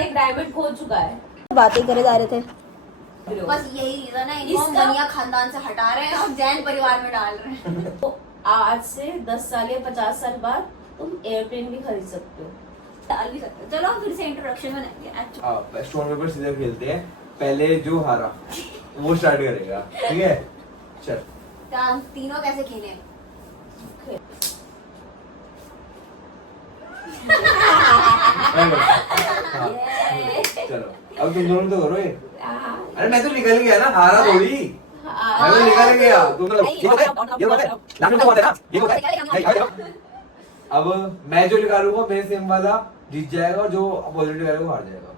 एक डायमंड खो चुका है। बातें करे जा रहे थे। बस यही रीजन है, इनको मनिया खानदान से हटा रहे हैं और जैन परिवार में डाल रहे हैं। तो आज से 10 साल या 50 साल बाद तुम एयरप्लेन भी खरीद सकते हो, डाल भी सकते हो। चलो फिर से इंट्रोडक्शन में स्टोन पेपर सीजर खेलते हैं, पहले जो हारा वो स्टार्ट करेगा, ठीक है? चल हम तीनों कैसे खेले? चलो अब तुम दोनों तो करो ये। अरे मैं तो निकल गया ना, हारा थोड़ी, मैं तो निकल गया। तुम अब मैं जो निकालूंगा मेरे सेम वाला जीत जाएगा, जो अपोजिट निकालेगा वो हार जाएगा।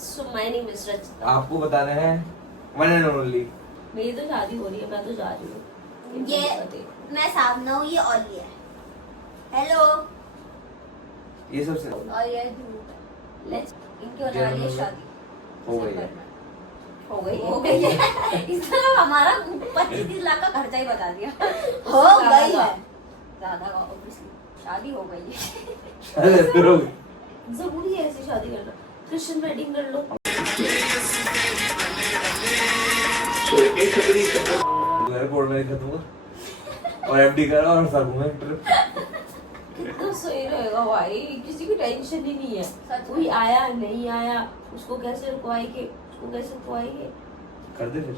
So my name is Rachita. आपको बताना है वन एंड ओनली। मेरी तो शादी हो रही है, मैं तो जा रही हूँ। ये मैं सामने हूँ, ये ऑली है। हेलो। ये सब से और ये Let's इनकी होने वाली है शादी। हो गई है। हो गई है। इसने हमारा 25-30 लाख का खर्चा ही बता दिया। हो गई है ज्यादा का, ऑब्वियसली शादी हो गई है। जरूरी है ऐसी शादी करना, क्रिश्चियन वेडिंग कर लो। कोर्ट में खत्म हुआ और एफडी करा और सब में ट्रिप। कितना सही रहेगा भाई, किसी की टेंशन ही नहीं है। कोई आया नहीं आया, उसको कैसे रुकवाएंगे, उसको कैसे रुकवाएंगे। कर दे फिर,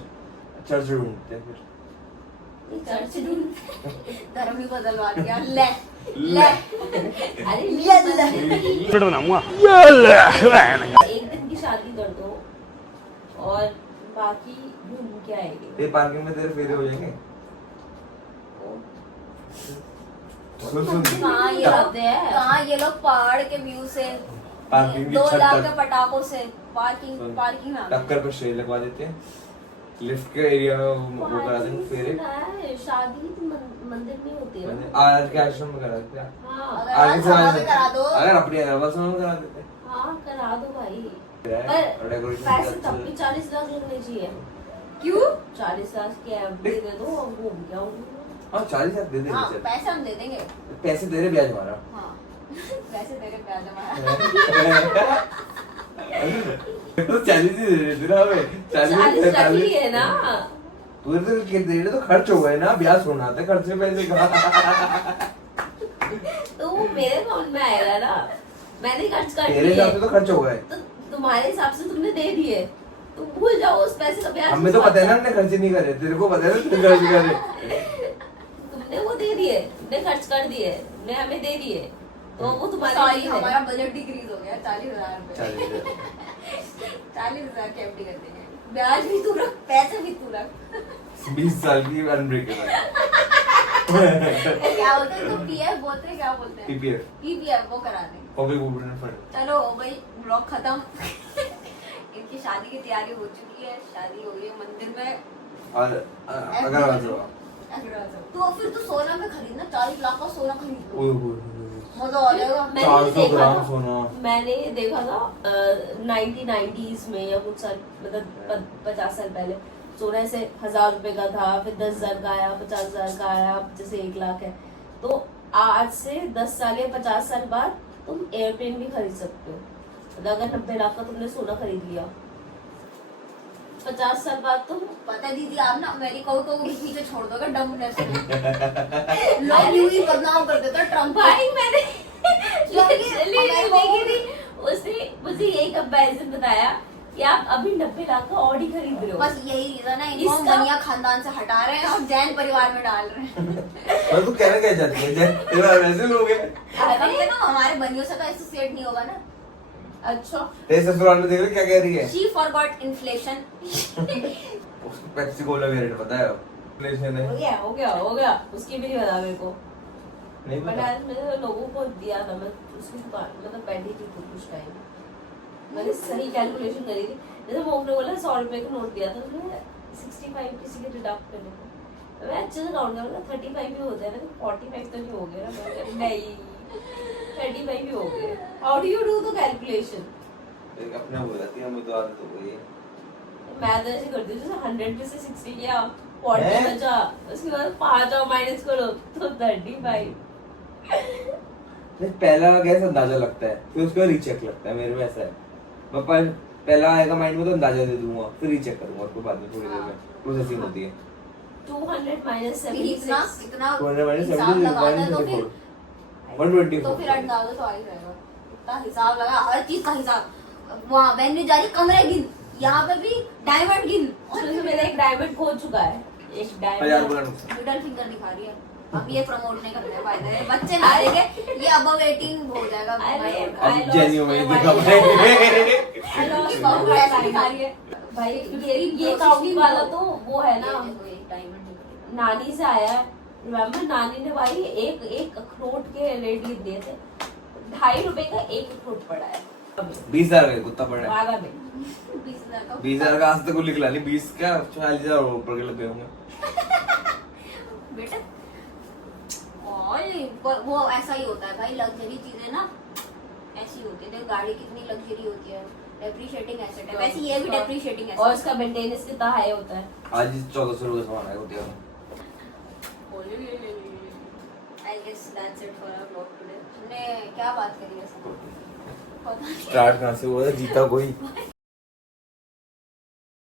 चर्च ढूंढते हैं फिर। चर्च धर्म ही बदलवा दिया। ले ले अरे एक दिन की शादी कर दो और बाकी घूम के आएंगे। ये पार्किंग में तेरे फेरे हो जाएंगे। सुन कहाँ ये लोग पहाड़ के व्यू से, पार्किंग की 2 छत लाख तक। के पटाखों से पार्किंग में टक्कर पर शेर लगवा देते हैं, लिफ्ट के एरिया में वो करा देंगे फेरे। शादी तो मंदिर में होती है ना। आज के आश्रम में करा देते हैं। हाँ आगे से अगर करा दो, अगर अपनी अगरवाल में करा देते हैं। हाँ करा दो भाई, और पर डेकोरेशन पैसे तब भी 40 लाख लगने चाहिए। क्यों? 40 लाख के एफडी दे दो और घूम के आओ। हाँ 40 लाख दे देंगे। हाँ चल पैसे हम दे देंगे। पैसे दे रहे, ब्याज हमारा। हाँ पैसे दे रहे, ब्याज हमारा। तो 40 ही दे रहे थे ना हमें। 40 लाख ही है ना। तू तो दे रहे तो खर्च हो गए ना, ब्याज होना था, खर्च में पैसे कहाँ। तो वो मेरे अकाउंट में आएगा ना, मैंने खर्च कर तेरे हिसाब से तो खर्च हो गए, तो तुम्हारे हिसाब से तुमने दे दिए, तुम भूल जाओ उस पैसे का ब्याज। हमें तो पता है ना हमने खर्च नहीं करे, तेरे को पता है ना तुमने खर्च करे। तुमने वो दे दिए, तुमने खर्च कर दिए, तुमने हमें दे दिए, तो वो तुम्हारे सॉरी लिए है। हमारा बजट डिक्रीज हो गया 40,000 रुपए। 40,000 40,000 की एफडी कर देंगे, ब्याज भी तू रख, पैसे भी तू रख। 20 साल की अनब्रेकेबल क्या बोलते हैं तो पीएफ बोलते हैं, क्या बोलते हैं? पीपीएफ वो करा देंगे। Public provident fund. चलो भाई ब्लॉग खत्म। इनकी शादी की तैयारी हो चुकी है, शादी हो गई है मंदिर में। और अगर आ जाओ तो फिर तो सोना में खरीदना, 40 लाख का सोना खरीद लो, ओए होए मजा आ जाएगा। मैंने 400 देखा ग्राम था, सोना। मैंने देखा था 1990s में या कुछ साल, मतलब 50 साल पहले सोना ऐसे 1,000 रुपए का था, फिर 10,000 का आया, 50,000 का आया, जैसे 1 लाख है। तो आज से 10 साल या 50 साल बाद तुम एयरप्लेन भी खरीद सकते हो। मतलब अगर 90 लाख का तुमने सोना खरीद लिया, 50 साल बाद तुम पता है दीदी, आप ना अमेरिका को बीच में छोड़ दोगे डम्बनेस में। लोग यूं ही बदनाम कर देते हैं ट्रम्प। भाई मैंने अमेरिका देखी थी, उसने मुझे यही कंपैरिजन बताया कि आप अभी 90 लाख का ऑडी खरीद रहे हो। बस यही रीजन है, इनको इसका- मनिया खानदान से हटा रहे हैं और जैन परिवार में डाल रहे हैं। और तू कहना क्या चाहती है, तेरे बारे में वैसे लोग हैं। अरे ना हमारे बनियों से तो एसोसिएट नहीं होगा ना। अच्छा तेरे ससुराल में देख रहे क्या कह रही है। She forgot inflation। उसको पेप्सी कोला का रेट पता है, इन्फ्लेशन है। हो गया उसकी भी नहीं बता मेरे को। नहीं बट पता। आज मैंने लोगों को दिया था, मैं उसकी दुकान मतलब बैठी थी कुछ टाइम, मैंने सही कैलकुलेशन करी थी। जैसे मोम ने बोला 100 रुपए का नोट दिया था, उसने 65 किसी के डिडक्ट करने को, मैं अच्छे से काउंट करूँगा 35 भी होता है ना, 45 तो नहीं हो गया ना। मैं नहीं 35 भी हो गए। How do you do the calculation? अपने हो जाती है, हमें तो आदत हो गई है। मैं तो ऐसे करती हूँ, जैसे 100 में से 60 किया, 40 बचा, उसके बाद 5 और माइनस करो तो 35। पहला गैस अंदाजा लगता है, फिर उसका रीचेक लगता है। मेरे में ऐसा है, मैं पहला आएगा माइंड में तो अंदाजा दे दूंगा, फिर रीचेक करूंगा उसको बाद में थोड़ी देर में प्रोसेसिंग होती है। 200 minus फिर 76 इतना 200 minus हिसाब 70 लगा दे तो फिर 124 तो फिर अंदाजा तो आ ही जाएगा। इतना हिसाब लगा, हर चीज का हिसाब। वहाँ वेन्यू जा रही, कमरे गिन, यहाँ पे भी डायमंड गिन। उसमें मेरा एक डायमंड खो चुका है, एक 1000 डायमंड। बोला नुकसान। मिडल फिंगर दिखा रही है। अब ये प्रमोट नहीं करने फायदा है, बच्चे ना देंगे, ये अबव 18 हो जाएगा। अरे, अब जेन्यू में देखा भाई। ये बहुत ऐसे दिखा रही है भाई ये काउंटी वाला तो वो है ना, नानी से आया है। रिमेम्बर नानी ने भाई एक अखरोट के रेट लिख दिए थे, 2.5 रुपए का एक अखरोट पड़ा है। 20,000 का कुत्ता पड़ा है। 12 में 20,000 का 20,000 का आज तक को निकला नहीं, 20 का 40,000 ऊपर के लगे होंगे। बेटा। और वो ऐसा ही होता है भाई, लग्जरी चीजें ना ऐसी होती है। देखो गाड़ी कितनी लग्जरी होती है, डेप्रिशिएटिंग एसेट है, वैसे ये भी डेप्रिशिएटिंग एसेट है। और इसका मेंटेनेंस कितना हाई होता है। आज 1400 रुपए सामान आया होती है। I guess that's it for our vlog today। हमने क्या बात करी है? पता नहीं। स्टार्ट कहाँ से हुआ था, जीता कोई